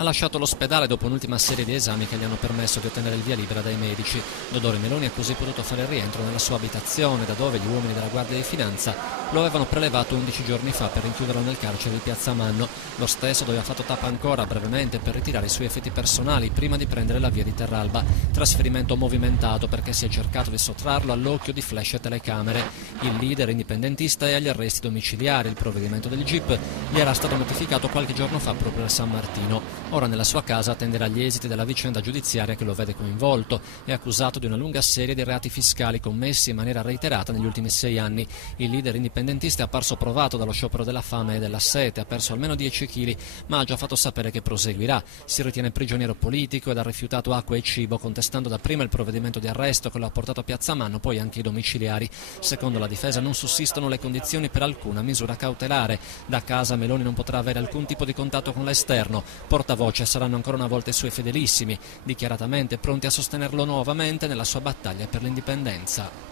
Ha lasciato l'ospedale dopo un'ultima serie di esami che gli hanno permesso di ottenere il via libera dai medici. Dodori Meloni ha così potuto fare il rientro nella sua abitazione, da dove gli uomini della Guardia di Finanza lo avevano prelevato 11 giorni fa per rinchiuderlo nel carcere di Piazza Manno. Lo stesso dove ha fatto tappa ancora brevemente per ritirare i suoi effetti personali prima di prendere la via di Terralba. Trasferimento movimentato perché si è cercato di sottrarlo all'occhio di flash e telecamere. Il leader indipendentista è agli arresti domiciliari. Il provvedimento del GIP gli era stato notificato qualche giorno fa proprio a San Martino. Ora nella sua casa attenderà gli esiti della vicenda giudiziaria che lo vede coinvolto. È accusato di una lunga serie di reati fiscali commessi in maniera reiterata negli ultimi 6 anni. Il leader indipendentista è apparso provato dallo sciopero della fame e della sete, ha perso almeno 10 kg, ma ha già fatto sapere che proseguirà. Si ritiene prigioniero politico ed ha rifiutato acqua e cibo, contestando dapprima il provvedimento di arresto che lo ha portato a Piazza Manno, poi anche i domiciliari. Secondo la difesa non sussistono le condizioni per alcuna misura cautelare. Da casa Meloni non potrà avere alcun tipo di contatto con l'esterno. Portavoce saranno ancora una volta i suoi fedelissimi, dichiaratamente pronti a sostenerlo nuovamente nella sua battaglia per l'indipendenza.